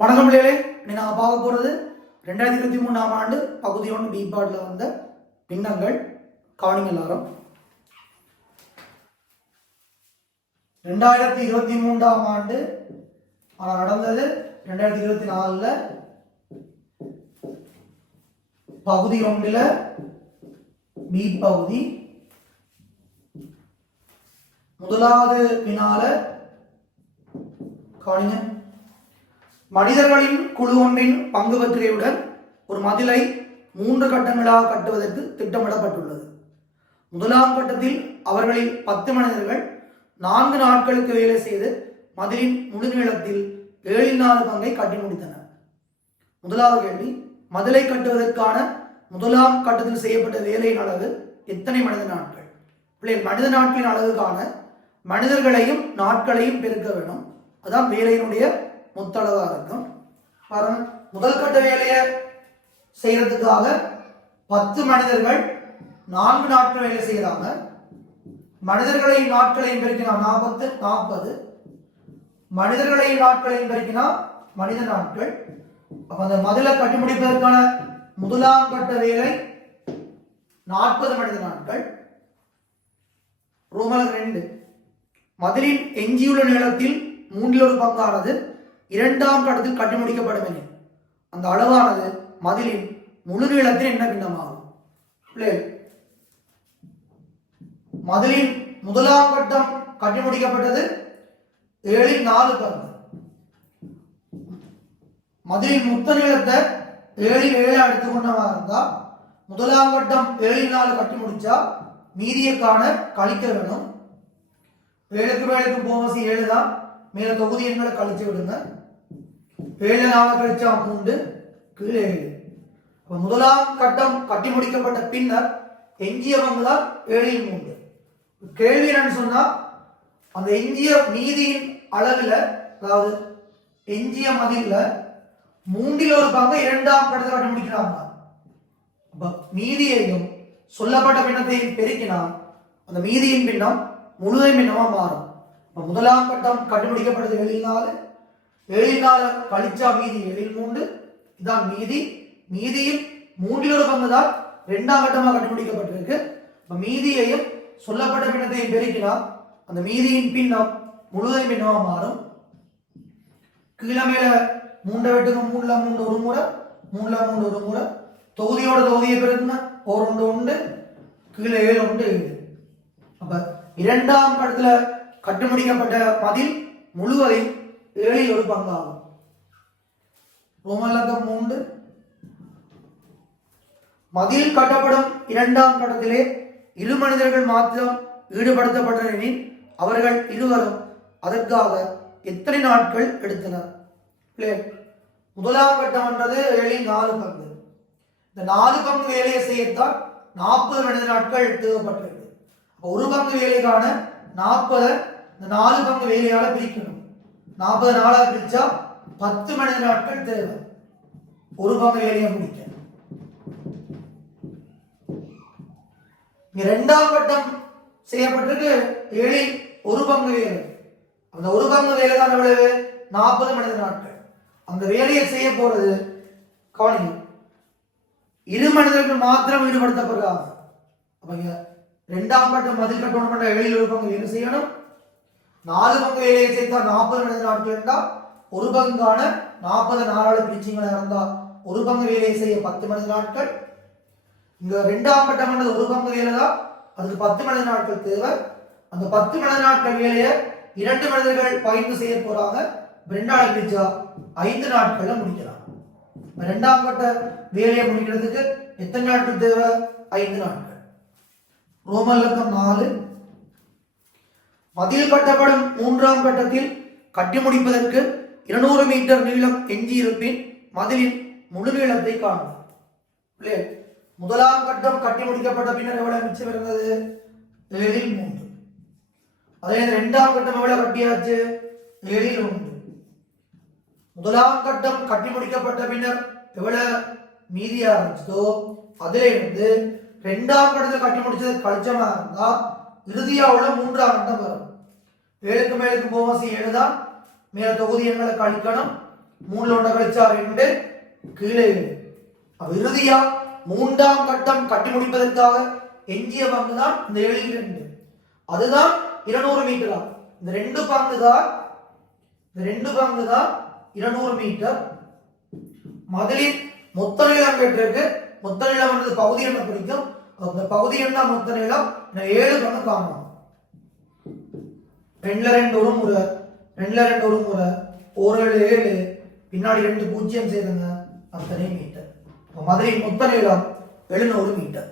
வணக்கம் பிள்ளைகளே, நான் பார்க்க போகிறது 2023ஆம் ஆண்டு பகுதி 1 பி பார்ட்டில் வந்த பின்னங்கள். கவனிங்க எல்லாரும். 2023ஆம் ஆண்டு நடந்தது 2024ல் பகுதி 1ல் பி பகுதி. முதலாவது வினால கவனிங்க. மனிதர்களின் குழு ஒன்றின் பங்கு பற்றியுடன் ஒரு மதிலை 3 கட்டங்களாக கட்டுவதற்கு திட்டமிடப்பட்டுள்ளது. முதலாம் கட்டத்தில் அவர்களில் 10 மனிதர்கள் 4 நாட்களுக்கு வேலை செய்து மதிலின் முழு நீளத்தில் 4 பங்கை கட்டி முடித்தனர். முதலாவது கேள்வி, மதிலை கட்டுவதற்கான முதலாம் கட்டத்தில் செய்யப்பட்ட வேலையின் அளவு எத்தனை மனித நாட்கள்? மனித நாட்களின் அளவுக்கான மனிதர்களையும் நாட்களையும் பெருக்க வேணும். அதான் வேலையினுடைய முத்தளவாக இருக்கும். பாருங்க, முதல் கட்ட வேலையை செய்யறதுக்காக 10 மனிதர்கள் 4 நாட்கள் வேலை செய்யறாங்க. மனிதர்களையும் நாட்களையும் பெருக்கினா 40 மனிதர்களையும் நாட்களையும் பெருக்கினா மனித நாட்கள். அப்ப அந்த மதிலை கட்டி முடிப்பதற்கான முதலாம் கட்ட வேலை 40 மனித நாட்கள். ரோமன் 2, மதிலின் எஞ்சியுள்ள நீளத்தில் 1/3 பங்கானது 2ஆம் கட்டத்தில் கட்டி முடிக்கப்படும் எனில் அந்த அளவானது மதிலின் முழு நீளத்தில் என்ன பின்னமாகும்? மதிலின் முதலாம் கட்டம் கட்டி முடிக்கப்பட்டது 7/4 பங்கு. மதிலின் மொத்த நீளத்தை 7/7 எடுத்துக்கொண்டவா இருந்தா முதலாம் கட்டம் 7/4 கட்டி முடிச்சா மீதியை காண கழிக்க வேணும். 7க்கு போவசி 7 தான். மேல தொகுதி எண்களை கழிச்சு விடுங்க. 7 கழிச்சா 3, கீழே 7. முதலாம் கட்டம் கட்டி முடிக்கப்பட்ட பின்னர் எஞ்சிய பங்குதான் 7/3. கேள்வி என்னன்னு சொன்னா, அந்த எஞ்சிய மீதியின் அளவில், அதாவது எஞ்சிய மதில்ல 1/3 பங்கு 2ஆம் கட்டத்தில் கட்டி முடிக்கிறாங்க. மீதியையும் சொல்லப்பட்ட பின்னத்தையும் பெருக்கினா அந்த மீதியின் பின்னம் முழுதை பின்னமா மாறும். முதலாம் கட்டம் கண்டுபிடிக்கப்பட்டது 7/4 கழிச்சா மீதி 7/3. இதான் மீதி. மீதியில் 1/3 பங்கு தான் 2ஆம் கட்டமாக கண்டுபிடிக்கப்பட்டிருக்கு. மீதியையும் சொல்லப்பட்ட பின்னத்தையும் பெருக்கினா அந்த மீதியின் பின்னம் முழுதை பின்னமா மாறும். கீழே மேல 3 வெட்டுங்க. 3 ஒரு முறை, 3 ஒரு முறை. தொகுதியோட தொகுதியை பெருக்குங்க. 1 1, கீழே 7 7. அப்ப 2ஆம் கட்டத்துல கட்டுமுடிக்கப்பட்ட மதில் முழுவதில் 7/1 பங்காகும். ரோமலக்கம் 3, மதில் கட்டப்படும் 2ஆம் கட்டத்திலே 2 மனிதர்கள் மாத்திரம் ஈடுபடுத்தப்பட்டனர். அவர்கள் இருவரும் அதற்காக எத்தனை நாட்கள் எடுத்தனர்? முதலாம் கட்டம் என்றது 7/4 பங்கு. இந்த 4 பங்கு வேலையை செய்யத்தான் 40 மனித நாட்கள் தேவைப்பட்டிருக்கு. ஒரு பங்கு வேலைக்கான 40 இந்த 4 பங்கு வேலையால பிரிக்கணும். 40 4ஆக பிரிச்சா 10 மனித நாட்கள் தேவை ஒரு பங்கு வேலையை முடிக்க. 2ஆம் கட்டம் செய்யப்பட்டிருக்கு 7/1 பங்கு வேலை. அந்த ஒரு பங்கு வேலை தான் எவ்வளவு? 40 மனித நாட்கள். அந்த வேலையை செய்ய போறது, கவனிங்க, 2 மனிதர்கள் மாத்திரம் ஈடுபடுத்தப்படுறாங்க. அப்ப 2ஆம் கட்டம் மதில் கட்டணும் பண்ண 7/1 பங்கு வேலை செய்யணும். 4 பங்கு வேலையை செய்தா 40 மனித நாட்கள் இருந்தா ஒரு பங்கான 40 4ஆல் பிரிச்சிங்களா இருந்தா ஒரு பங்கு வேலையை செய்ய 10 மனித நாட்கள். இங்க 2ஆம் கட்டம் பண்ணது ஒரு பங்கு வேலை தான், அதுக்கு 10 மனித நாட்கள் தேவை. அந்த 10 மனித நாட்கள் வேலையை 2 மனிதர்கள் பகிர்ந்து செய்ய போறாங்க. 2ஆல் பிரிச்சா 5 நாட்கள்ல முடிக்கலாம். 2ஆம் கட்ட வேலையை முடிக்கிறதுக்கு எத்தனை நாட்கள் தேவை? 5 நாட்கள். ரோமன் லக்கம் 4, மதில் கட்டப்படும் 3ஆம் கட்டத்தில் கட்டி முடிப்பதற்கு 200 மீட்டர் நீளம் எஞ்சி இருப்பின் மதிலின் முழு நீளத்தை காணும். முதலாம் கட்டம் கட்டி முடிக்கப்பட்ட பின்னர் எவ்வளவு மிச்சம் இருந்தது? 7/3. அதே 2ஆம் கட்டம் எவ்வளவு கட்டியாச்சு? 7/1. முதலாம் கட்டம் கட்டி முடிக்கப்பட்ட பின்னர் எவ்வளவு மீதியா இருந்துச்சோ அதுல இருந்து 2ஆம் கட்டத்தில் கட்டி முடிச்சது கழிச்சமா இருந்தா இறுதியா உள்ள 3ஆம் கட்டம் வரும். 7க்கு போவசி 7 தான். மேல தொகுதி எண்களை கழிக்கணும். 3 ஒன்றை கழிச்சா 2 கீழே 7. அப்ப இறுதியா 3ஆம் கட்டம் கட்டி முடிப்பதற்காக எஞ்சிய பங்கு தான் இந்த 7 அதுதான் 200 மீட்டர் ஆகும். இந்த ரெண்டு பங்கு தான் 200 மீட்டர். மதிலின் மொத்த நீளம் கேட்டிருக்கு. மொத்த நீளம் வந்து பகுதி எண்ணை குறிக்கும். அந்த பகுதி எண்ணா மொத்த நீளம் 7 பங்கு காணணும். 2 ஒரு முறை 2 ஒரு முறை 7 பின்னாடி 2 பூஜ்ஜியம் சேருங்க அத்தனை மீட்டர். மதுரையின் மொத்த நீளம் 700 மீட்டர்.